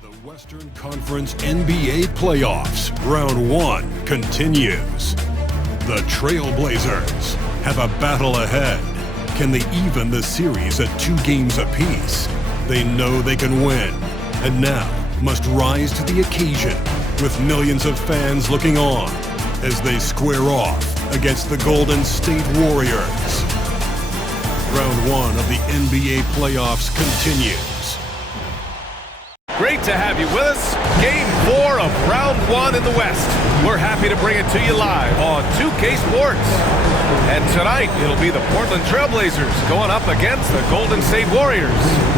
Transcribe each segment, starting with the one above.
The Western Conference NBA playoffs, round 1 continues. The Trailblazers have a battle ahead. Can they even the series at 2 games apiece? They know they can win, and now must rise to the occasion with millions of fans looking on as they square off against the Golden State Warriors. Round 1 of the NBA playoffs continues. Great to have you with us. Game 4 of round 1 in the West. We're happy to bring it to you live on 2K Sports. And tonight, it'll be the Portland Trailblazers going up against the Golden State Warriors.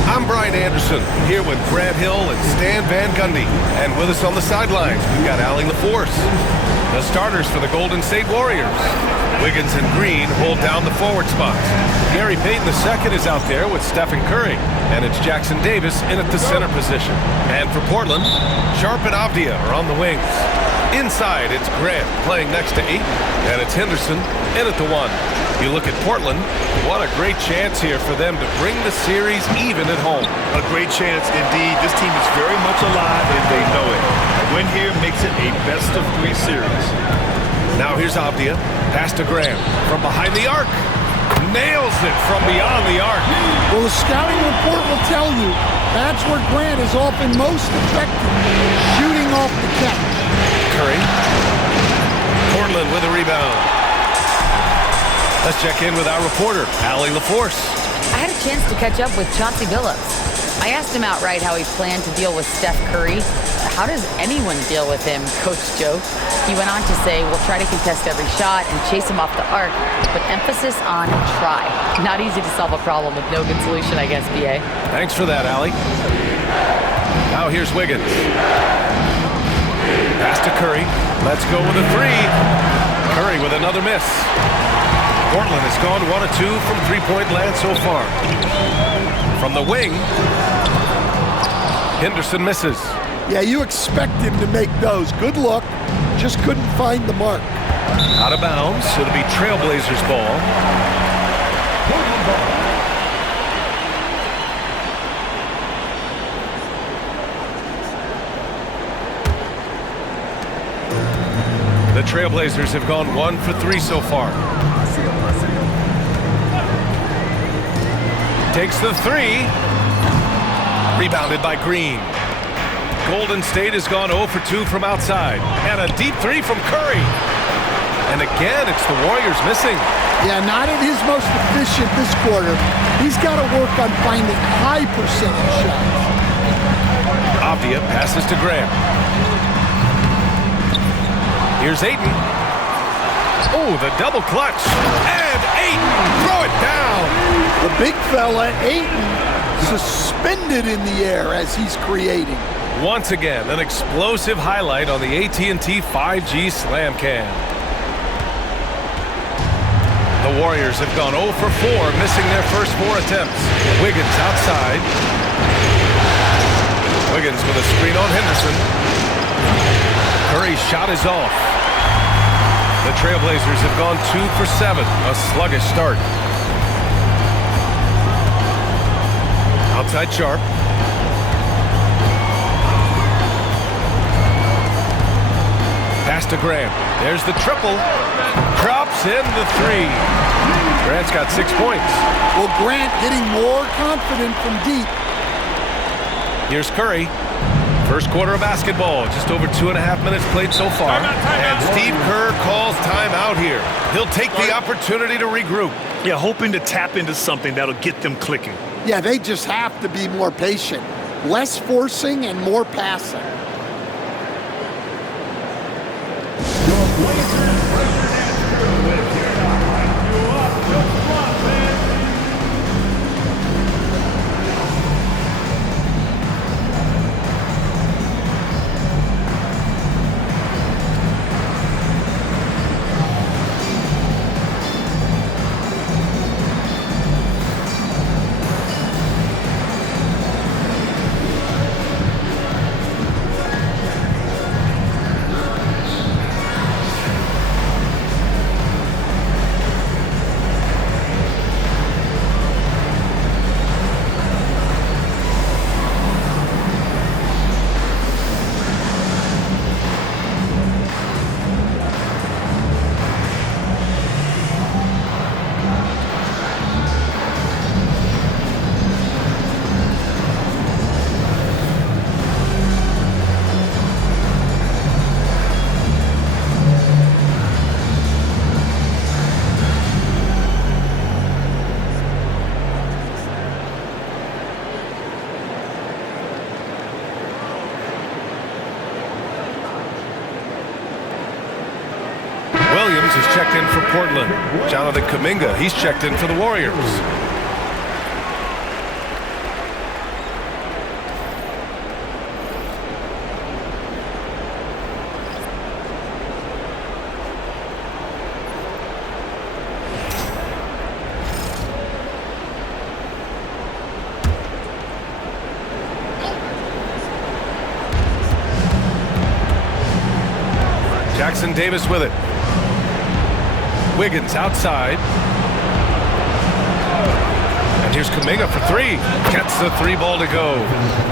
I'm Brian Anderson, here with Grant Hill and Stan Van Gundy. And with us on the sidelines, we've got Allie LaForce. The starters for the Golden State Warriors. Wiggins and Green hold down the forward spots. Gary Payton II is out there with Stephen Curry. And it's Jackson Davis in at the center position. And for Portland, Sharp and Avdia are on the wings. Inside, it's Grant playing next to Ayton. And it's Henderson in at the 1. You look at Portland, what a great chance here for them to bring the series even at home. A great chance indeed. This team is very much alive and they know it. A win here makes it a best-of-3 series. Now here's Avdia. Pass to Grant from behind the arc. Nails it from beyond the arc. Well, the scouting report will tell you that's where Grant is often most effective, shooting off the catch. Curry. Portland with a rebound. Let's check in with our reporter, Allie LaForce. I had a chance to catch up with Chauncey Billups. I asked him outright how he planned to deal with Steph Curry. How does anyone deal with him, Coach Joe? He went on to say, we'll try to contest every shot and chase him off the arc, but emphasis on try. Not easy to solve a problem with no good solution, I guess, BA. Thanks for that, Allie. Now here's Wiggins. Pass to Curry. Let's go with a 3. Curry with another miss. Portland has gone 1 of 2 from three-point land so far. From the wing, Henderson misses. Yeah, you expect him to make those. Good luck. Just couldn't find the mark. Out of bounds. It'll be Trailblazers ball. The Trailblazers have gone 1 for 3 so far. Takes the 3. Rebounded by Green. Golden State has gone 0 for 2 from outside. And a deep 3 from Curry. And again, it's the Warriors missing. Yeah, not at his most efficient this quarter. He's got to work on finding high percentage shots. Avdia passes to Grant. Here's Ayton. Oh, the double clutch. And Ayton, throw it down. The big fella, Ayton, suspended in the air as he's creating. Once again, an explosive highlight on the AT&T 5G Slam Cam. The Warriors have gone 0 for 4, missing their first 4 attempts. Wiggins outside. Wiggins with a screen on Henderson. Curry's shot is off. The Trailblazers have gone 2 for 7, a sluggish start. Outside Sharp. Pass to Grant. There's the triple. Drops in the 3. Grant's got 6 points. Well, Grant getting more confident from deep. Here's Curry. First quarter of basketball, just over 2.5 minutes played so far. And Steve Kerr calls timeout here. He'll take the opportunity to regroup. Yeah, hoping to tap into something that'll get them clicking. Yeah, they just have to be more patient. Less forcing and more passing. has checked in for Portland. Jonathan Kuminga, he's checked in for the Warriors. Jackson Davis with it. Wiggins outside. And here's Kuminga for three. Gets the three ball to go.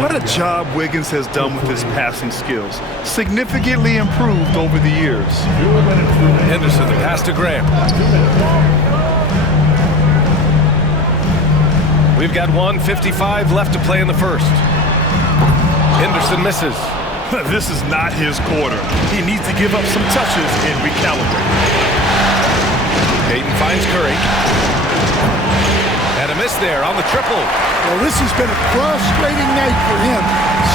What a job Wiggins has done with his passing skills. Significantly improved over the years. Henderson, the pass to Graham. We've got 1:55 left to play in the first. Henderson misses. This is not his quarter. He needs to give up some touches and recalibrate. Payton finds Curry. And a miss there on the triple. Well, this has been a frustrating night for him.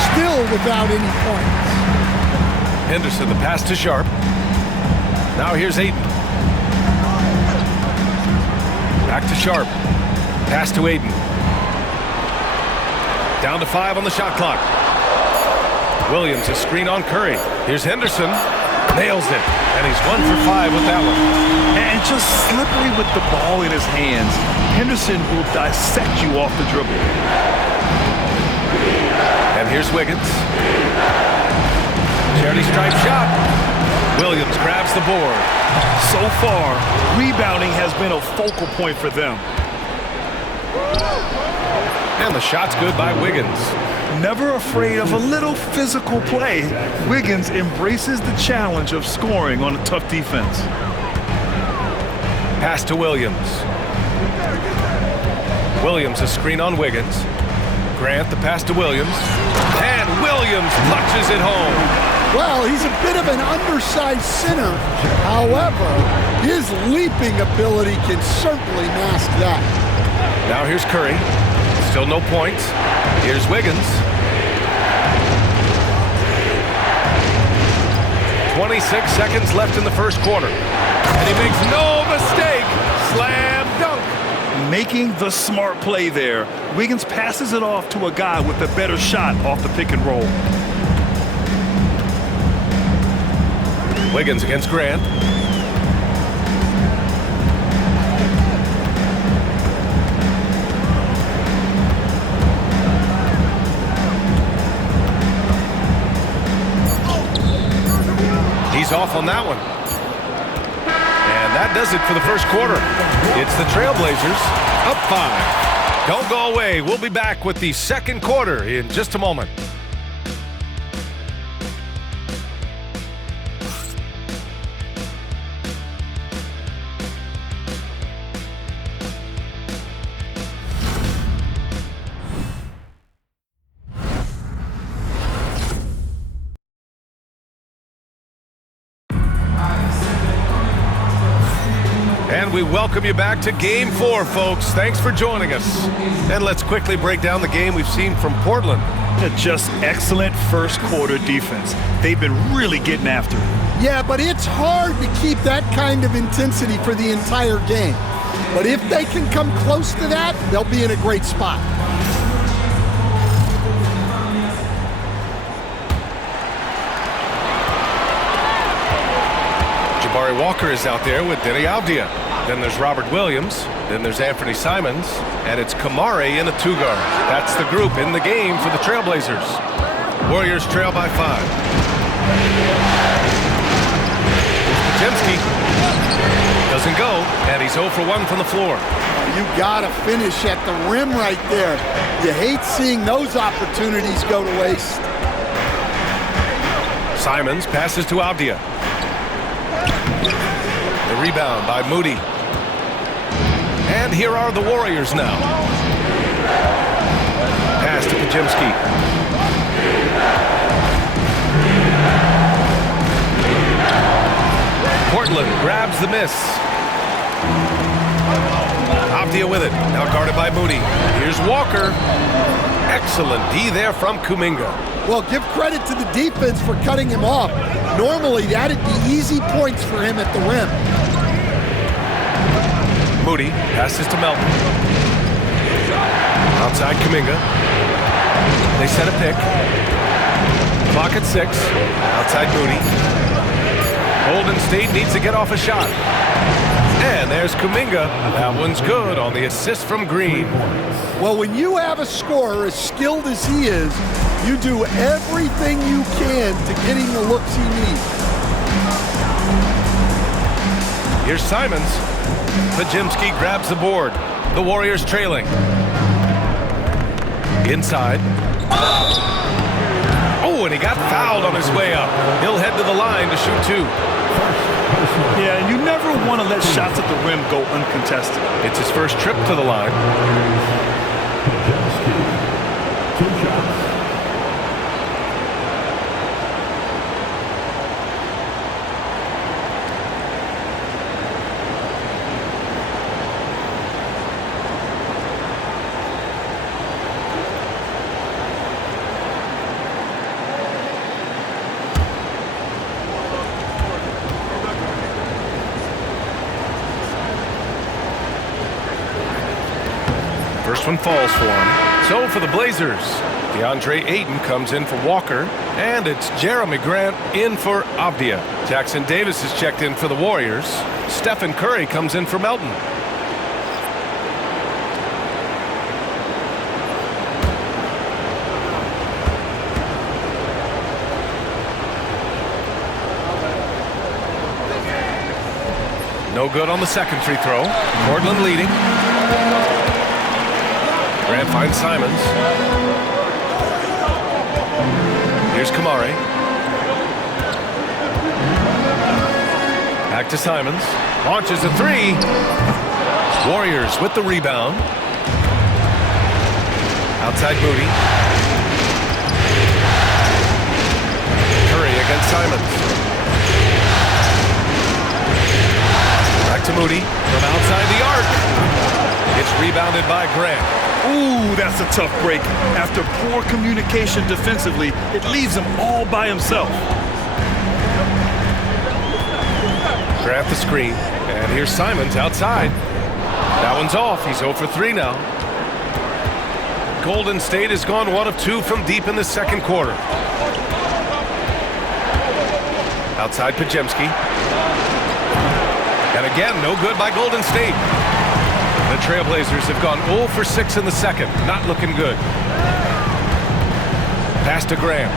Still without any points. Henderson, the pass to Sharp. Now here's Ayton. Back to Sharp. Pass to Ayton. Down to 5 on the shot clock. Williams, a screen on Curry. Here's Henderson. Nails it. And he's 1 for 5 with that one. And just slippery with the ball in his hands. Henderson will dissect you off the dribble. And here's Wiggins. Charity stripe shot. Williams grabs the board. So far, rebounding has been a focal point for them. And the shot's good by Wiggins. Never afraid of a little physical play, Wiggins embraces the challenge of scoring on a tough defense. Pass to Williams. Williams, a screen on Wiggins. Grant, the pass to Williams. And Williams punches it home. Well, he's a bit of an undersized center. However, his leaping ability can certainly mask that. Now here's Curry. Still no points. Here's Wiggins. 26 seconds left in the first quarter. And he makes no mistake. Slam dunk. Making the smart play there. Wiggins passes it off to a guy with a better shot off the pick and roll. Wiggins against Grant. He's off on that one. And that does it for the first quarter. It's the Trailblazers up 5. Don't go away. We'll be back with the second quarter in just a moment. And we welcome you back to Game 4, folks. Thanks for joining us. And let's quickly break down the game we've seen from Portland. Just excellent first quarter defense. They've been really getting after it. Yeah, but it's hard to keep that kind of intensity for the entire game. But if they can come close to that, they'll be in a great spot. Jabari Walker is out there with Deni Avdija. Then there's Robert Williams. Then there's Anthony Simons. And it's Kamari in a 2-guard. That's the group in the game for the Trailblazers. Warriors trail by 5. Podziemski doesn't go, and he's 0 for 1 from the floor. You gotta finish at the rim right there. You hate seeing those opportunities go to waste. Simons passes to Avdija. The rebound by Moody. And here are the Warriors now. Pass to Podziemski. Portland grabs the miss. Avdija with it. Now guarded by Moody. Here's Walker. Excellent D there from Kuminga. Well, give credit to the defense for cutting him off. Normally, that'd be easy points for him at the rim. Moody passes to Melton. Outside Kuminga. They set a pick. Clock at 6. Outside Moody. Golden State needs to get off a shot. And there's Kuminga. That one's good on the assist from Green. Well, when you have a scorer as skilled as he is, you do everything you can to get him the looks he needs. Here's Simons. Podziemski grabs the board. The Warriors trailing. Inside. Oh, and he got fouled on his way up. He'll head to the line to shoot 2. Yeah, and you never want to let shots at the rim go uncontested. It's his first trip to the line. First one falls for him. So for the Blazers, DeAndre Ayton comes in for Walker, and it's Jeremy Grant in for Avdia. Jackson Davis is checked in for the Warriors. Stephen Curry comes in for Melton. No good on the second free throw. Portland leading. Grant finds Simons. Here's Kamari. Back to Simons. Launches a 3. Warriors with the rebound. Outside Moody. Curry against Simons. Back to Moody from outside the arc. It's rebounded by Grant. Ooh, that's a tough break. After poor communication defensively, it leaves him all by himself. Grant the screen, and here's Simons outside. That one's off. He's 0 for 3 now. Golden State has gone 1 of 2 from deep in the second quarter. Outside Podziemski. And again, no good by Golden State. The Trailblazers have gone 0 for 6 in the second. Not looking good. Pass to Graham.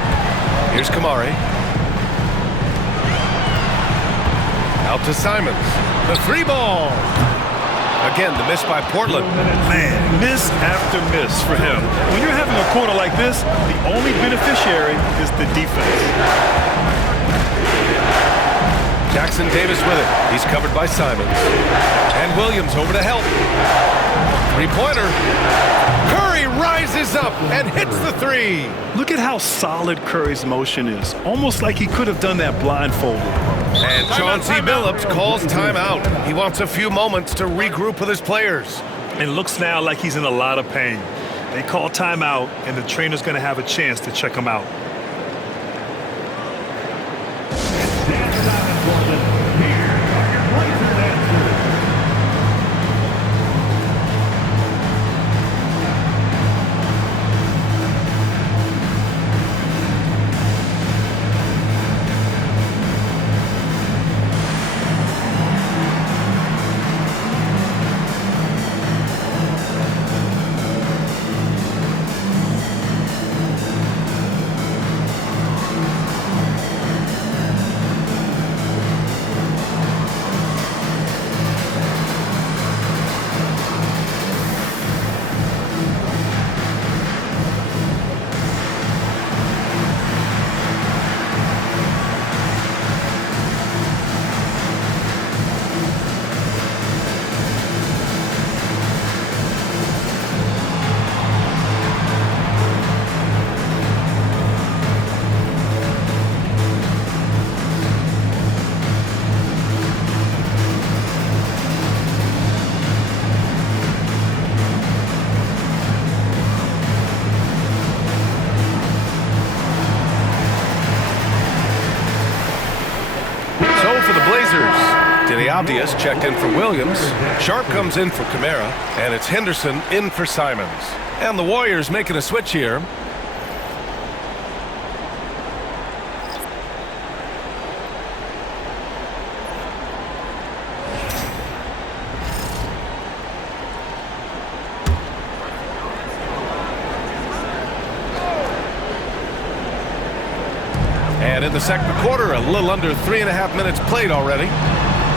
Here's Kamari. Out to Simons. The 3 ball. Again, the miss by Portland. Man, miss after miss for him. When you're having a quarter like this, the only beneficiary is the defense. Jackson Davis with it. He's covered by Simons. And Williams over to help. 3-pointer. Curry rises up and hits the 3. Look at how solid Curry's motion is. Almost like he could have done that blindfolded. And Chauncey Billups calls timeout. He wants a few moments to regroup with his players. It looks now like he's in a lot of pain. They call timeout, and the trainer's going to have a chance to check him out. Denny Avdia's checked in for Williams. Sharp comes in for Kamara, and it's Henderson in for Simons. And the Warriors making a switch here. And in the second quarter, a little under 3.5 minutes played already.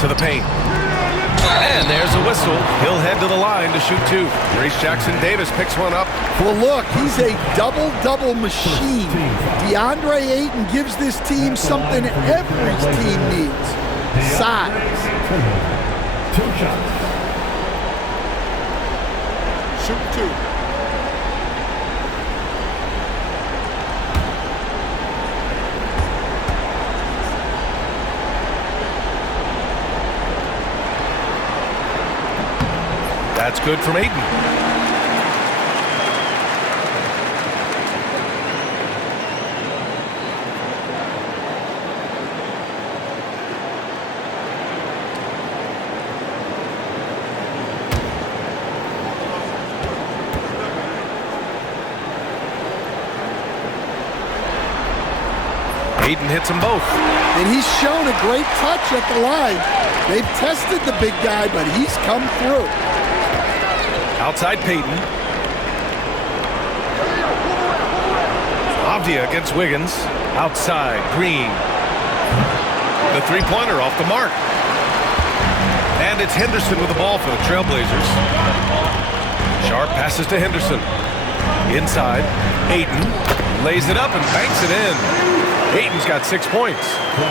To the paint. And there's a whistle. He'll head to the line to shoot two. Race Jackson Davis picks one up. Well, look, he's a double-double machine. DeAndre Ayton gives this team something every team needs. Size. Shoot two. That's good from Ayton. Ayton hits them both. And he's shown a great touch at the line. They've tested the big guy, but he's come through. Outside Payton. Avdia against Wiggins. Outside Green. The three-pointer off the mark. And it's Henderson with the ball for the Trailblazers. Sharp passes to Henderson. Inside. Ayton lays it up and banks it in. Ayton's got 6 points.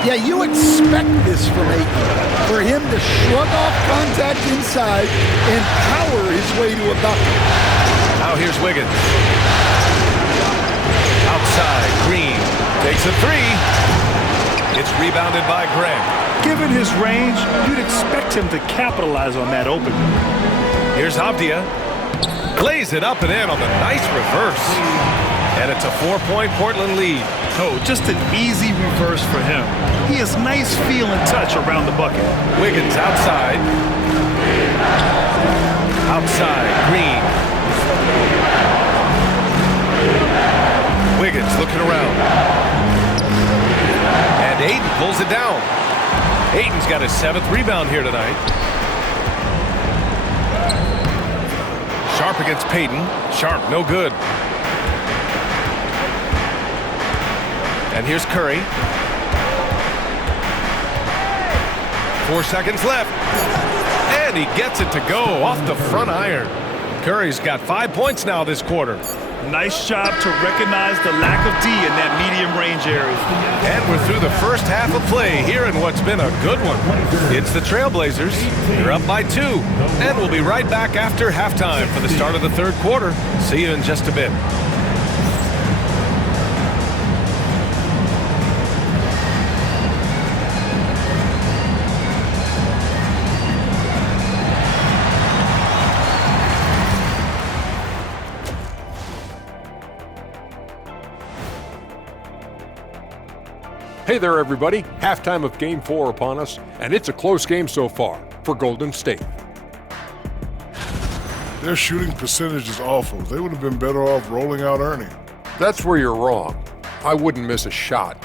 Yeah, you expect this from Ayton. For him to shrug off contact inside and power his way to a bucket. Now here's Wiggins. Outside, Green takes a three. It's rebounded by Greg. Given his range, you'd expect him to capitalize on that opening. Here's Avdia. Lays it up and in on the nice reverse. And it's a 4-point Portland lead. Oh, just an easy reverse for him. He has nice feel and touch around the bucket. Wiggins outside. Outside, Green. Wiggins looking around. And Ayton pulls it down. Ayton's got his 7th rebound here tonight. Sharp against Payton. Sharp, no good. And here's Curry. 4 seconds left. And he gets it to go off the front iron. Curry's got 5 points now this quarter. Nice job to recognize the lack of D in that medium range area. And we're through the first half of play here in what's been a good one. It's the Trailblazers. They're up by 2. And we'll be right back after halftime for the start of the third quarter. See you in just a bit. Hey there, everybody. Halftime of Game 4 upon us, and it's a close game so far for Golden State. Their shooting percentage is awful. They would have been better off rolling out Ernie. That's where you're wrong. I wouldn't miss a shot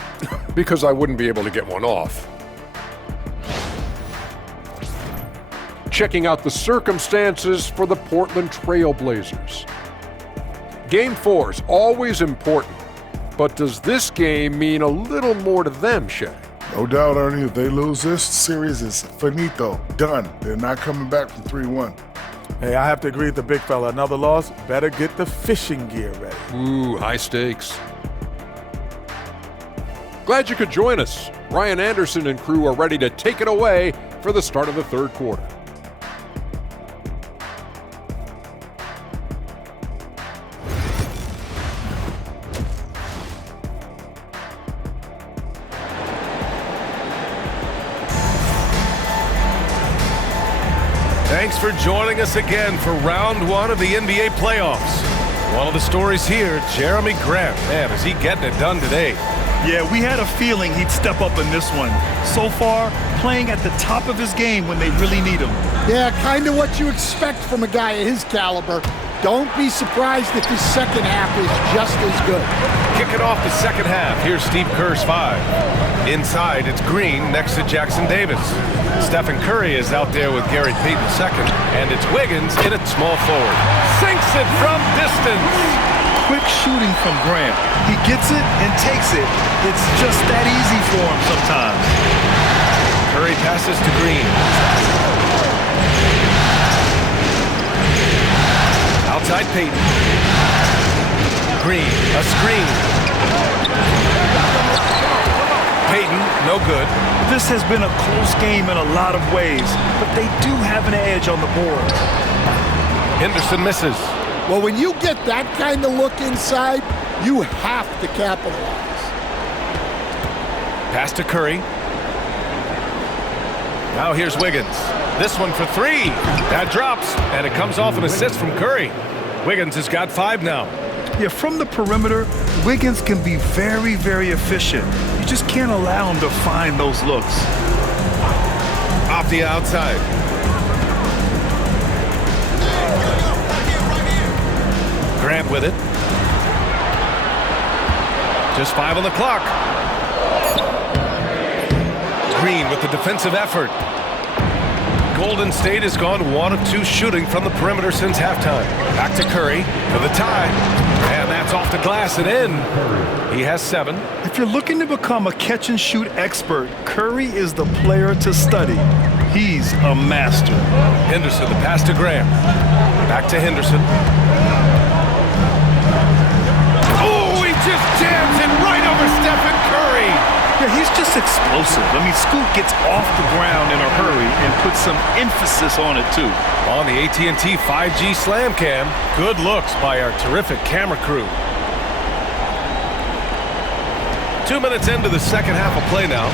because I wouldn't be able to get one off. Checking out the circumstances for the Portland Trailblazers. Game 4 is always important. But does this game mean a little more to them, Shay? No doubt, Ernie, if they lose this series, it's finito, done. They're not coming back from 3-1. Hey, I have to agree with the big fella. Another loss, better get the fishing gear ready. Ooh, high stakes. Glad you could join us. Ryan Anderson and crew are ready to take it away for the start of the third quarter. Thanks for joining us again for round 1 of the NBA playoffs. One of the stories here, Jeremy Grant. Man, is he getting it done today. Yeah, we had a feeling he'd step up in this one. So far, playing at the top of his game when they really need him. Yeah, kind of what you expect from a guy of his caliber. Don't be surprised if his second half is just as good. Kicking off the second half, here's Steve Kerr's 5. Inside, it's Green next to Jackson Davis. Stephen Curry is out there with Gary Payton second, and it's Wiggins in at small forward. Sinks it from distance. Quick shooting from Grant. He gets it and takes it. It's just that easy for him sometimes. Curry passes to Green. Outside Payton. Green, a screen. Payton, no good. This has been a close game in a lot of ways, but they do have an edge on the board. Henderson misses. Well, when you get that kind of look inside, you have to capitalize. Pass to Curry. Now here's Wiggins. This one for 3. That drops, and it comes off an assist from Curry. Wiggins has got 5 now. Yeah, from the perimeter, Wiggins can be very, very efficient. You just can't allow him to find those looks. Off the outside. Grant with it. Just 5 on the clock. Green with the defensive effort. Golden State has gone 1 of 2 shooting from the perimeter since halftime. Back to Curry for the tie. And that's off the glass and in. He has 7. If you're looking to become a catch-and-shoot expert, Curry is the player to study. He's a master. Henderson, the pass to Grant. Back to Henderson. Oh, he just jams it right over Stephen Curry. Yeah, he's just explosive. I mean, Scoot gets off the ground in a hurry and puts some emphasis on it, too. On the AT&T 5G Slam Cam, good looks by our terrific camera crew. 2 minutes into the second half of play now.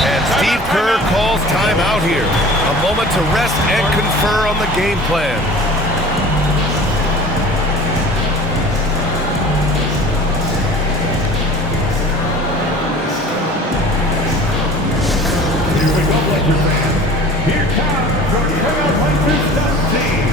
And Steve Kerr calls timeout here. A moment to rest and confer on the game plan. Here comes the Trailblazers team.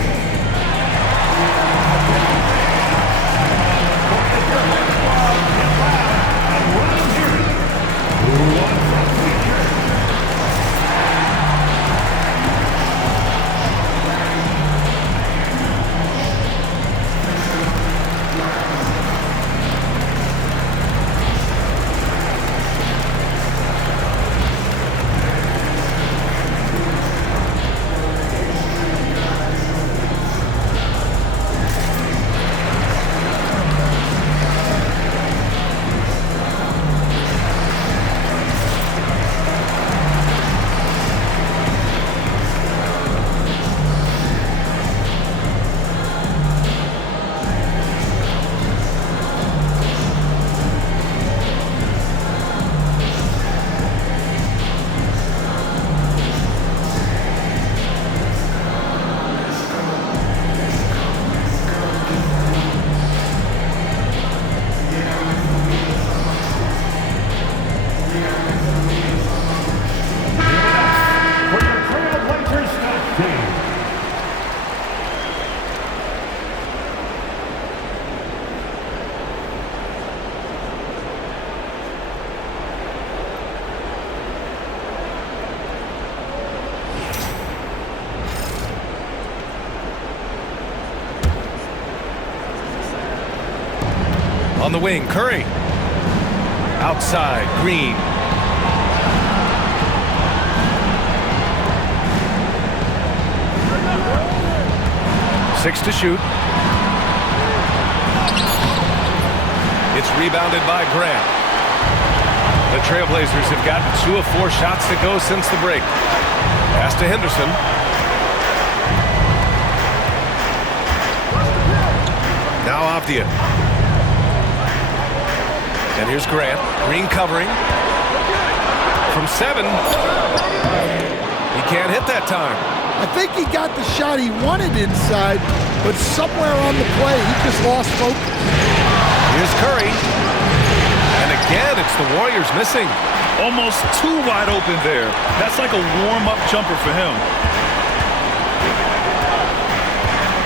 On the wing, Curry. Outside, Green. Six to shoot. It's rebounded by Grant. The Trailblazers have gotten 2 of 4 shots to go since the break. Pass to Henderson. Now Avdia. And here's Grant. Green covering. From 7. He can't hit that time. I think he got the shot he wanted inside, but somewhere on the play, he just lost focus. Here's Curry. And again, it's the Warriors missing. Almost too wide open there. That's like a warm-up jumper for him.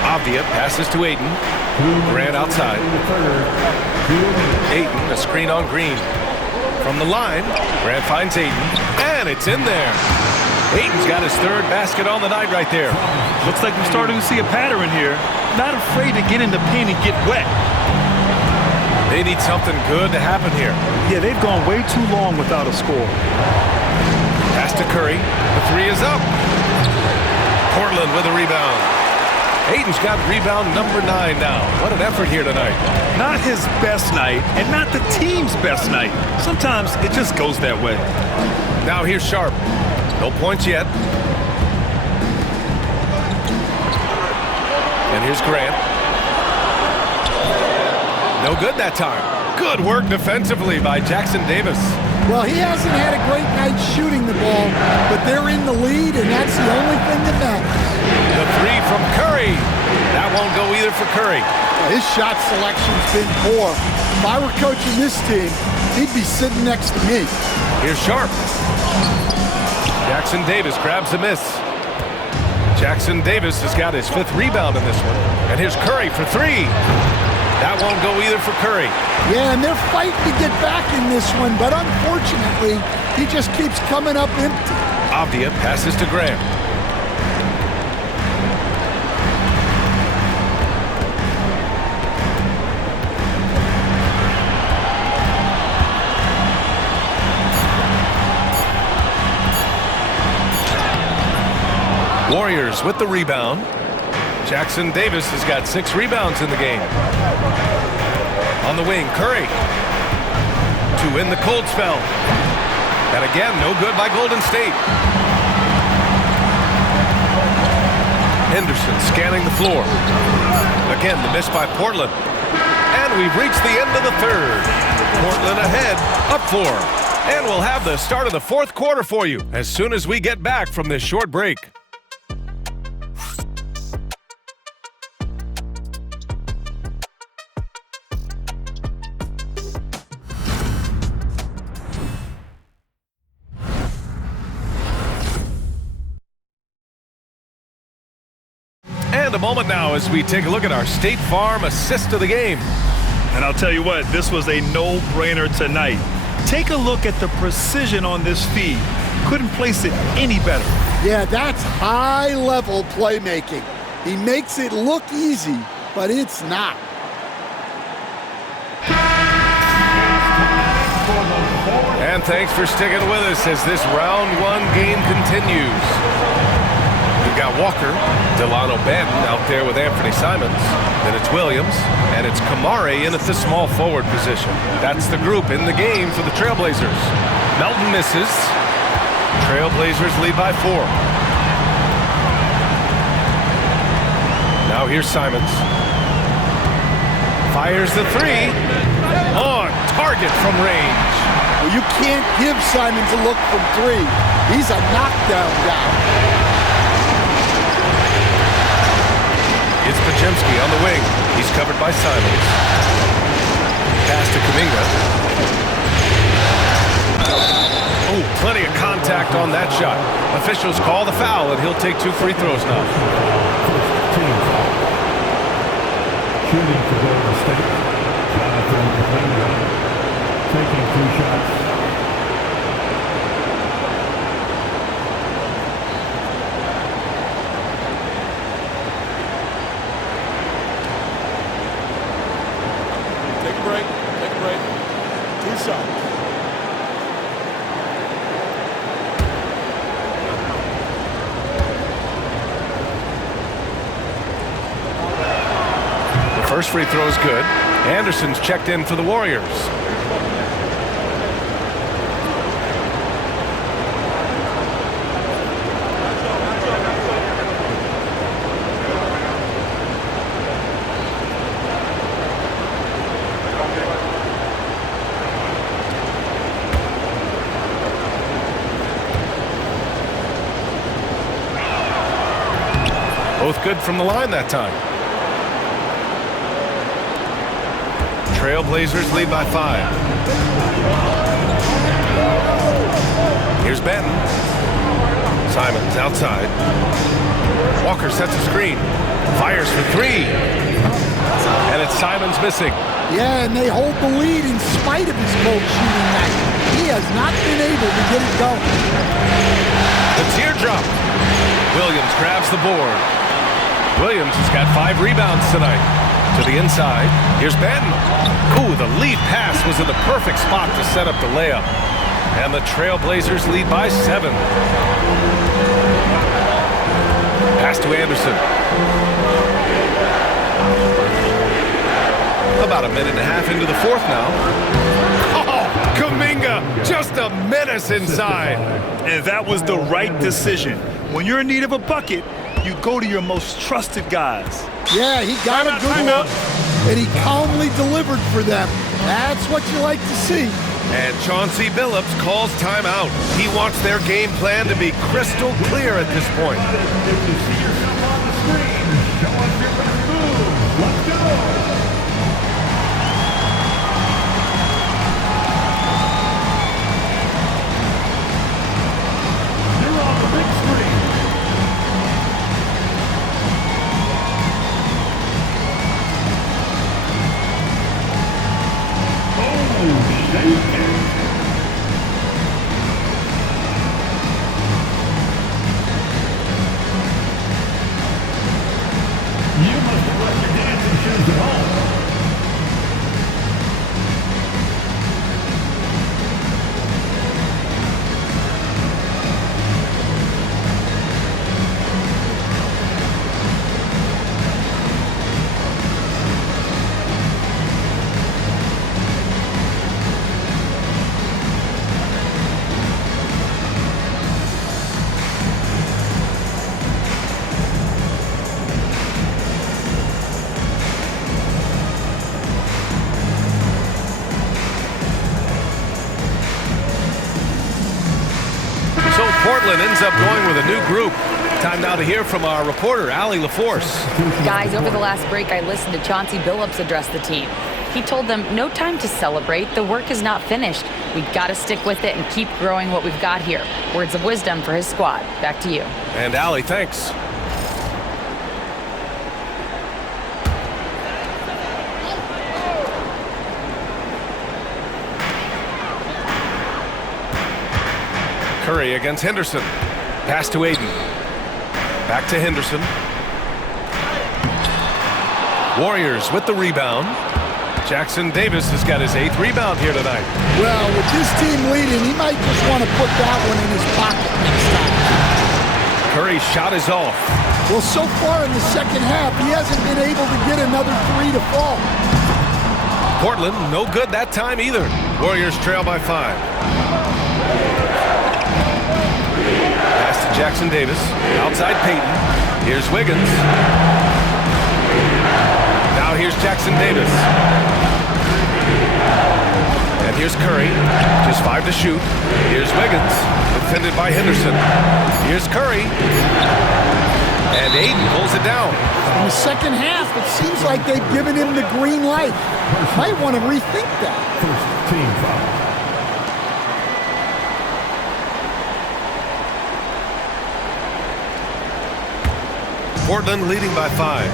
Avdia passes to Ayton. Grant outside. Ayton, a screen on Green. From the line, Grant finds Ayton, and it's in there. Ayton's got his third basket on the night right there. Looks like we're starting to see a pattern here. Not afraid to get in the paint and get wet. They need something good to happen here. Yeah, they've gone way too long without a score. Pass to Curry. The three is up. Portland with a rebound. Ayton's got rebound number 9 now. What an effort here tonight. Not his best night, and not the team's best night. Sometimes it just goes that way. Now here's Sharp. No points yet. And here's Grant. No good that time. Good work defensively by Jackson Davis. Well, he hasn't had a great night shooting the ball, but they're in the lead, and that's the only thing that matters. The three from Curry. That won't go either for Curry. His shot selection's been poor. If I were coaching this team, he'd be sitting next to me. Here's Sharp. Jackson Davis grabs the miss. Jackson Davis has got his 5th rebound in this one. And here's Curry for 3. That won't go either for Curry. Yeah, and they're fighting to get back in this one, but unfortunately, he just keeps coming up empty. Avdia passes to Graham. Warriors with the rebound. Jackson Davis has got 6 rebounds in the game. On the wing, Curry to win the cold spell. And again, no good by Golden State. Henderson scanning the floor. Again, the miss by Portland. And we've reached the end of the third. Portland ahead, up 4. And we'll have the start of the 4th quarter for you as soon as we get back from this short break. A moment now as we take a look at our State Farm assist of the game. And I'll tell you what, this was a no-brainer tonight. Take a look at the precision on this feed. Couldn't place it any better. Yeah, that's high-level playmaking. He makes it look easy, but it's not. And thanks for sticking with us as this round 1 game continues. We've got Walker, Delano Banton out there with Anthony Simons. Then it's Williams, and it's Kamare in at the small forward position. That's the group in the game for the Trailblazers. Melton misses. Trailblazers lead by 4. Now here's Simons. Fires the 3. On target from range. Well, you can't give Simons a look from 3. He's a knockdown guy. It's Podziemski on the wing. He's covered by Simons. Pass to Kuminga. Oh, plenty of contact on that shot. Officials call the foul, and he'll take 2 free throws now. Shooting for Golden State. Jonathan Kuminga taking 2 shots. First free throw is good. Anderson's checked in for the Warriors. Both good from the line that time. Trailblazers lead by 5. Here's Benton. Simons outside. Walker sets a screen. Fires for 3. And it's Simons missing. Yeah, and they hold the lead in spite of his cold shooting night. He has not been able to get it going. The teardrop. Williams grabs the board. Williams has got 5 rebounds tonight. To the inside. Here's Benton. Ooh, the lead pass was in the perfect spot to set up the layup. And the Trailblazers lead by 7. Pass to Anderson. About a minute and a half into the fourth now. Oh, Kuminga, just a menace inside. And that was the right decision. When you're in need of a bucket, you go to your most trusted guys. Yeah, he got a good look, and he calmly delivered for them. That's what you like to see. And Chauncey Billups calls timeout. He wants their game plan to be crystal clear at this point. If you see yourself on the screen, show us your best move. Let's go. You're on the big screen. Oh, shake it. You must have left your dancing shoes at home. Portland ends up going with a new group. Time now to hear from our reporter, Allie LaForce. Guys, over the last break, I listened to Chauncey Billups address the team. He told them, no time to celebrate. The work is not finished. We've got to stick with it and keep growing what we've got here. Words of wisdom for his squad. Back to you. And Allie, thanks. Curry against Henderson. Pass to Aiden. Back to Henderson. Warriors with the rebound. Jackson Davis has got his 8th rebound here tonight. Well, with his team leading, he might just want to put that one in his pocket next time. Curry's shot is off. Well, so far in the second half, he hasn't been able to get another 3 to fall. Portland, no good that time either. Warriors trail by 5. Pass to Jackson Davis. Outside Payton. Here's Wiggins. Now here's Jackson Davis. And here's Curry. Just 5 to shoot. Here's Wiggins. Defended by Henderson. Here's Curry. And Aiden pulls it down. In the second half, it seems like they've given him the green light. Might want to rethink that. First team foul. Portland leading by 5.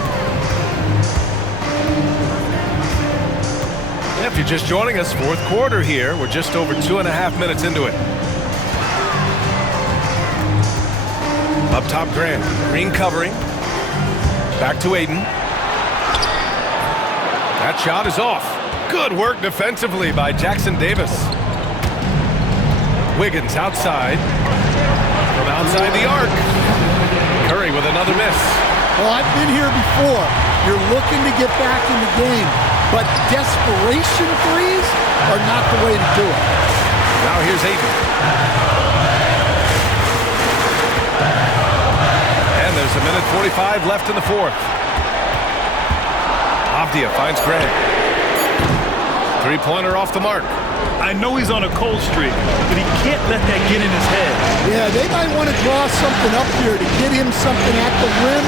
If you're just joining us, fourth quarter here. We're just over 2.5 minutes into it. Up top, Grant. Green covering. Back to Aiden. That shot is off. Good work defensively by Jackson Davis. Wiggins outside. From outside the arc. Curry with another miss. Well, I've been here before. You're looking to get back in the game, but desperation threes are not the way to do it. Now here's Aiden. And there's a minute 45 left in the fourth. Avdia finds Grant. Three-pointer off the mark. I know he's on a cold streak, but he can't let that get in his head. Yeah, they might want to draw something up here to get him something at the rim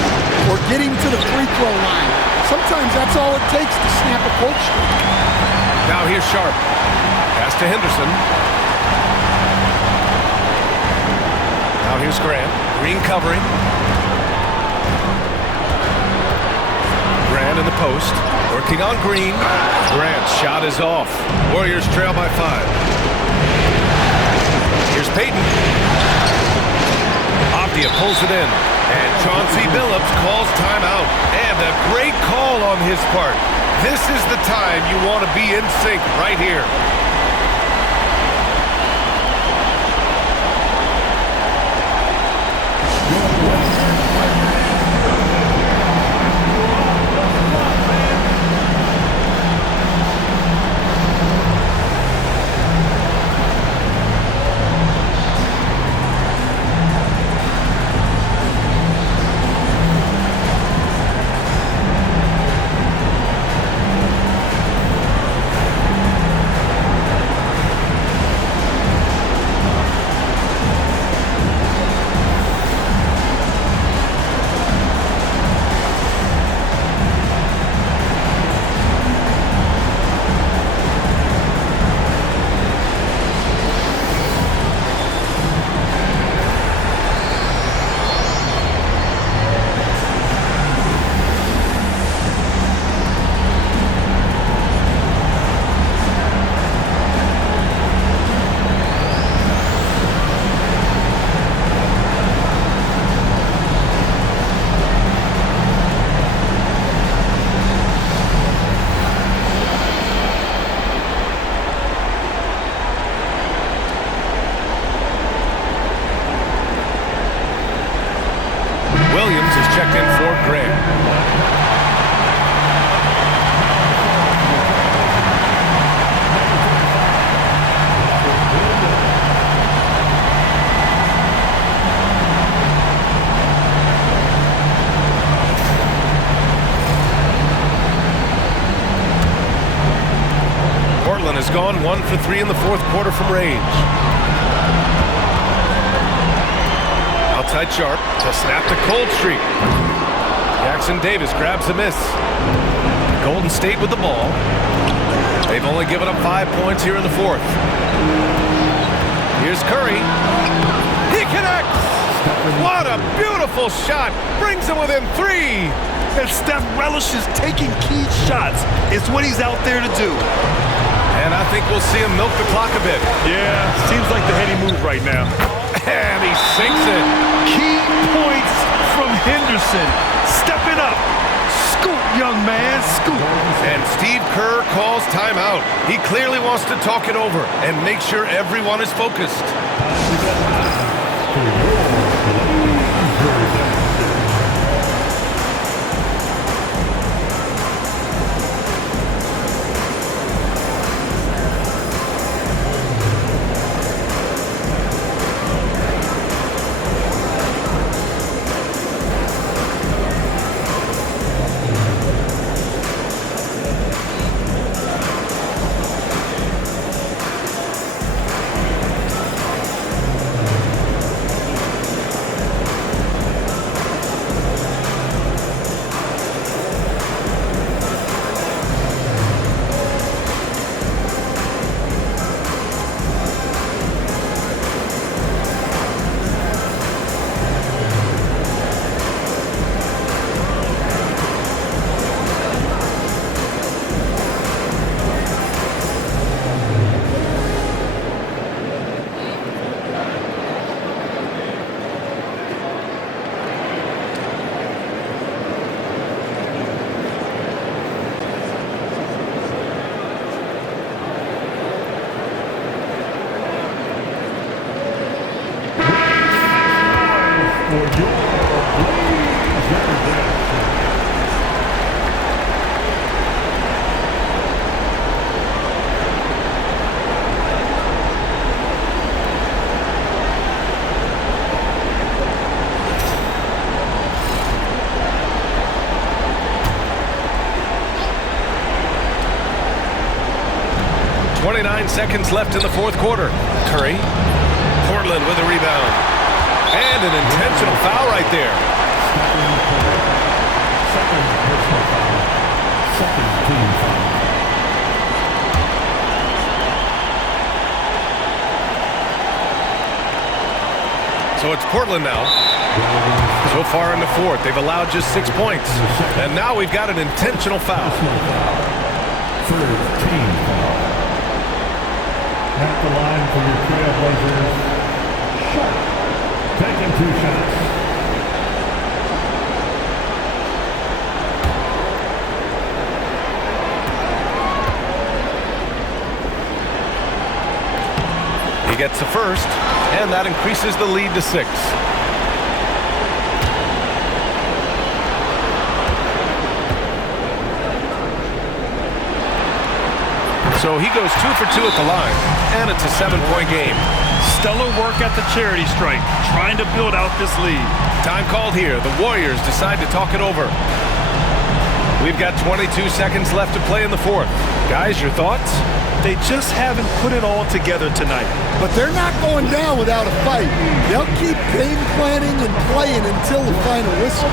or get him to the free throw line. sometimes that's all it takes to snap a cold streak. Now here's Sharp. Pass to Henderson. Now here's Grant. Green covering. Grant in the post. Working on Green. Grant's shot is off. Warriors trail by 5. Here's Payton. Avdia pulls it in. And Chauncey Billups calls timeout. And a great call on his part. This is the time you want to be in sync right here. Williams is checked in for Grant. Portland has gone 1 for 3 in the fourth quarter from range. Outside Sharp to snap the cold streak. Jackson Davis grabs a miss. Golden State with the ball. They've only given up 5 points here in the fourth. Here's Curry. He connects! What a beautiful shot! Brings him within 3! And Steph relishes taking key shots. It's what he's out there to do. And I think we'll see him milk the clock a bit. Yeah, seems like the heady move right now. And he sinks it. Key points from Henderson. Stepping up. Scoop, young man, scoop. And Steve Kerr calls timeout. He clearly wants to talk it over and make sure everyone is focused. Seconds left in the fourth quarter. Curry. Portland with a rebound. And an intentional foul right there. Second personal foul. So it's Portland now. So far in the fourth, they've allowed just 6 points. And now we've got an intentional foul. First team foul. At the line for your Trailblazers, Sharp, taking 2 shots. He gets the first, and that increases the lead to 6. So he goes 2 for 2 at the line, and it's a 7-point game. Stellar work at the charity stripe, trying to build out this lead. Time called here. The Warriors decide to talk it over. We've got 22 seconds left to play in the fourth. Guys, your thoughts? They just haven't put it all together tonight. But they're not going down without a fight. They'll keep game planning and playing until the final whistle.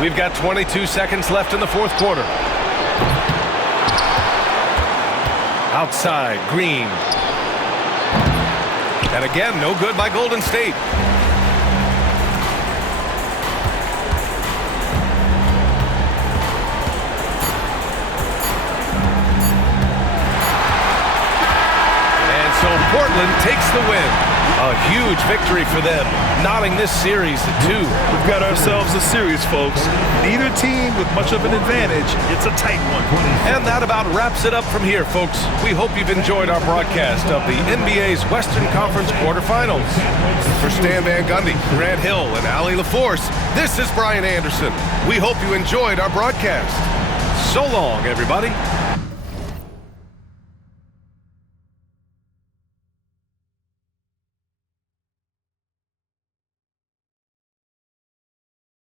We've got 22 seconds left in the fourth quarter. Outside, Green. And again, no good by Golden State. And so Portland takes the win. A huge victory for them, knotting this series to 2. We've got ourselves a series, folks. Neither team with much of an advantage. It's a tight one. And that about wraps it up from here, folks. We hope you've enjoyed our broadcast of the NBA's Western Conference quarterfinals. For Stan Van Gundy, Grant Hill, and Allie LaForce, this is Brian Anderson. We hope you enjoyed our broadcast. So long, everybody.